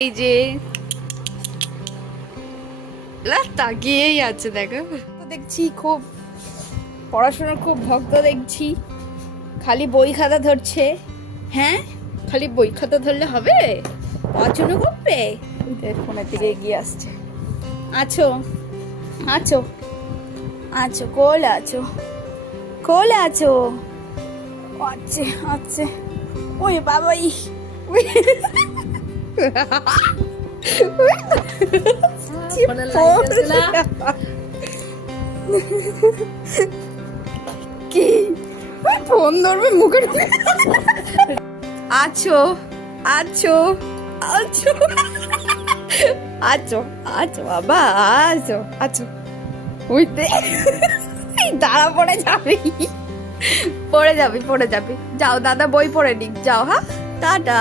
এই যে তাকিয়েই আছে, দেখো দেখছি খুব পড়াশোনার খুব ভক্ত দেখছি, খালি বই খাতা ধরছে। হ্যাঁ, খালি বই খাতা ধরলে হবে? পড়াশোনা করবে? ফোনের দিকে এগিয়ে আসছে। আছো আছো আছো কোলে আছো, কোলে আছো। আচ্ছা আচ্ছা, ওই বাবাই কি ফোন ধরবে মুখে? আছো আছো আছো আছো আছো বাবা, আছো আছো। উইতে দাঁড়া, পড়ে যাবি, পড়ে যাবি, পড়ে যাবি। যাও, দাদা বই পড়ে নিক, যাও। হ্যাঁ, টাটা।